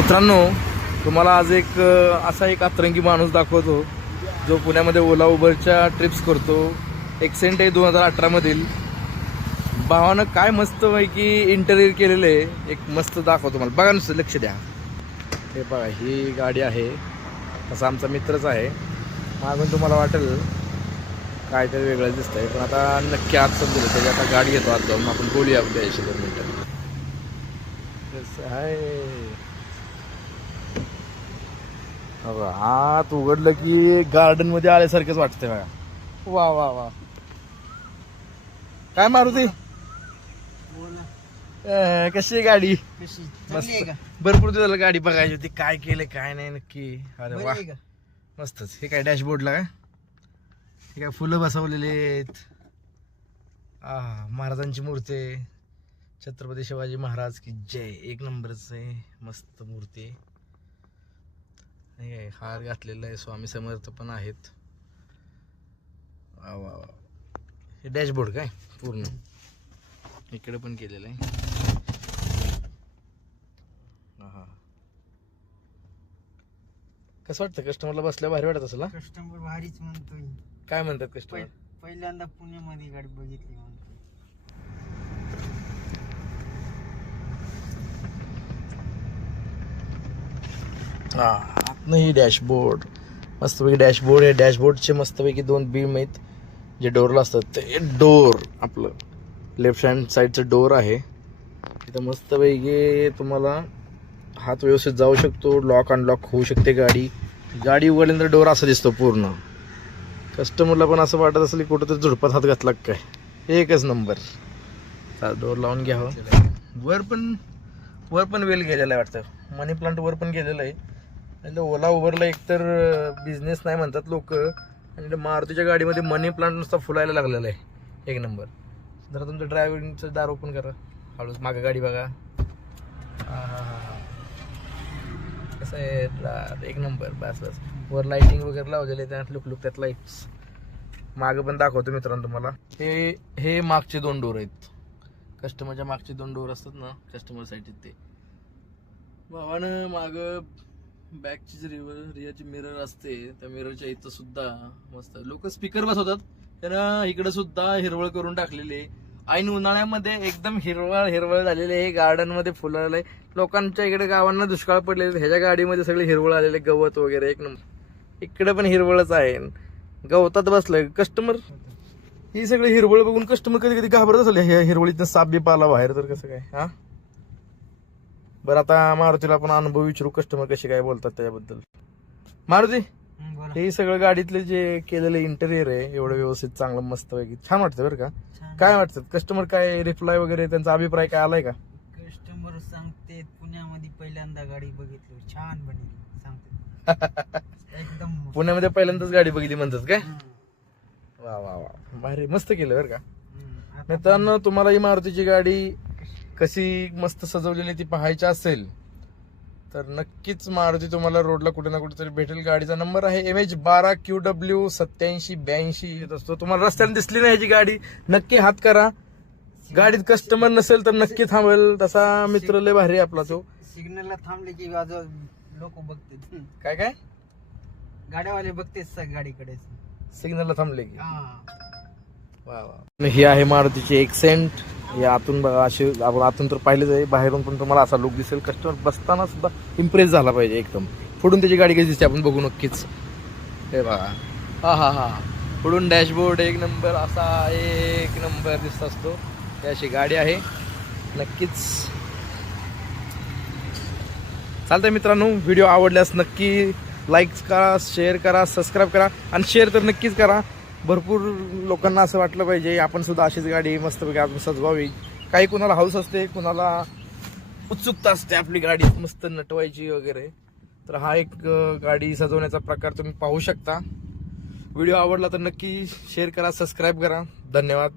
मित्रांनो, तुम्हाला आज एक असा एक अतरंगी माणूस दाखवतो जो पुण्यामध्ये ओला उबरच्या ट्रिप्स करतो. एक्सेंट आहे 2018 मधील. भावानं काय मस्त पैकी इंटेरियर केलेलं आहे, एक मस्त दाखवतो मला. बघा नुसतं, लक्ष द्या. हे बघा, ही गाडी आहे. असा आमचा मित्रच आहे. मागून तुम्हाला वाटेल काहीतरी वेगळं दिसतंय, पण आता नक्की आत समजेल. त्याची आता गाडी घेतो, आत जाऊन आपण बोलूया आपल्या 2 मिनिटं. कसं आहे आत उघडलं की गार्डन मध्ये आल्यासारखंच वाटतंय बघा. वा वा वा, काय मारुती, कशी आहे गाडी? मस्त. भरपूर दिवस गाडी बघायची होती, काय केलं काय नाही नक्की. अरे वा, मस्तच. हे काय डॅशबोर्डला काय, हे काय फुलं बसवलेले आहेत. महाराजांची मूर्ती आहे. छत्रपती शिवाजी महाराज की जय. एक नंबरच आहे, मस्त मूर्ती आहे. हार घातलेला आहे, स्वामी समर्थ पण आहेत. वा वा वा. हे डॅशबोर्ड काय पूर्ण इकडे पण केलेलं आहे. हा, कसं वाटतं कस्टमरला बसल्या भारी वाटत असेल? कस्टमर भारीच म्हणतोय. काय म्हणतात कस्टमर? पहिल्यांदा पुण्यामध्ये गाडी बघितली म्हणतोय. ही डॅशबोर्ड मस्तपैकी डॅशबोर्ड आहे. डॅशबोर्डचे मस्तपैकी 2 बीम आहेत जे डोरला असतात. ते डोर आपलं लेफ्ट हँड साईडचं डोर आहे. तिथं मस्तपैकी तुम्हाला हात व्यवस्थित जाऊ शकतो. लॉक अनलॉक होऊ शकते गाडी. गाडी उघडल्यानंतर डोर असा दिसतो पूर्ण. कस्टमरला पण असं वाटत असेल की कुठंतरी झुडपात हात घातला काय. एकच नंबर. डोर लावून घ्यावं. वर पण वेल गेलेला आहे वाटतं. मनी प्लांट वर पण गेलेलं आहे. म्हणजे ओला उबरला एकतर बिझनेस नाही म्हणतात लोक, आणि मारुतीच्या गाडीमध्ये मनी प्लांट नुसता फुलायला लागलेला आहे. एक नंबर. जरा तुमचं ड्रायव्हिंगचं दार ओपन करा. हळूच मागं गाडी बघा. कसं आहे, एक नंबर. बस बस. वर लाइटिंग वगैरे लावलेले, त्यात लुक त्यात लाईट्स. मागं पण दाखवतो मित्रांनो तुम्हाला. हे मागचे 2 डोर आहेत. कस्टमरच्या मागचे 2 डोर असतात ना, कस्टमर साईडचे ते. भावानं मागं बॅकची जी रिअरची मिरर असते, त्या मिररच्या इथं सुद्धा मस्त लोक स्पीकर बसवतात. त्यानं इकडे सुद्धा हिरवळ करून टाकलेली. ऐन उन्हाळ्यामध्ये एकदम हिरवळ झालेली आहे. गार्डन मध्ये फुलं आलंय. लोकांच्या इकडे गावांना दुष्काळ पडलेले, ह्याच्या गाडीमध्ये सगळे हिरवळ आलेले, गवत वगैरे. एक नंबर. इकडे पण हिरवळच आहे. गवतात बसलंय कस्टमर. ही सगळी हिरवळ बघून कस्टमर कधी कधी घाबरत असेल, ह्या हिरवळीतनं साप बीप आला बाहेर तर कसं काय. हा, बरं, आता मारुतीला आपण अनुभव विचारू, कस्टमर कसे काय बोलतात त्याच्याबद्दल. मारुती, हे सगळं गाडीतले जे केलेलं इंटेरियर आहे एवढं व्यवस्थित चांगलं मस्त पैकी छान वाटतं बरं का. काय वाटतं कस्टमर, काय रिप्लाय वगैरे त्यांचा अभिप्राय काय आलाय का? कस्टमर सांगते पुण्यामध्ये पहिल्यांदा गाडी बघितली, छान बनली सांगते. एकदम पुण्यामध्ये पहिल्यांदाच गाडी बघितली म्हणतात काय? वा वा वा, भारी, मस्त केलं बरं का. मित्रांनो, तुम्हाला ही मारुतीची गाडी कशी मस्त सजवलेली ती पाहायची असेल तर नक्कीच मारुती तुम्हाला रोडला कुठे ना कुठेतरी भेटेल. गाडीचा नंबर आहे MH12QW 8782 येत असतो. तुम्हाला रस्त्याने दिसली नाही ह्याची गाडी, नक्की हात करा. गाडीत कस्टमर नसेल तर नक्की थांबेल. तसा मित्र लय भारी आपला तो. सिग्नलला थांबले की लोक बघते. काय काय गाड्यावाले बघते गाडीकडे सिग्नलला थांबले की. वा वा. ही आहे मारुतीची एक्सेंट. हे आतून बघा, असे आपण आतून तर पाहिलेच आहे, बाहेरून पण तुम्हाला असा लुक दिसेल. कस्टमर बसताना सुद्धा इम्प्रेस झाला पाहिजे एकदम. पुढून त्याची गाडी कशी दिसते आपण बघू नक्कीच. हे बघा, हा पुढून डॅशबोर्ड एक नंबर, असा एक नंबर दिसत असतो. ही अशी गाडी आहे. नक्कीच चालतंय मित्रांनो. व्हिडिओ आवडल्यास नक्की लाईक करा, शेअर करा, सबस्क्राईब करा, आणि शेअर तर नक्कीच करा. भरपूर लोकांना असं वाटलं पाहिजे आपण सुद्धा अशीच गाडी मस्तपैकी अजून सजवावी. काही कुणाला हाऊस असते, कुणाला उत्सुकता असते आपली गाडी मस्त नटवायची वगैरे. तर हा एक गाडी सजवण्याचा प्रकार तुम्ही पाहू शकता. व्हिडिओ आवडला तर नक्की शेअर करा, सबस्क्राईब करा. धन्यवाद.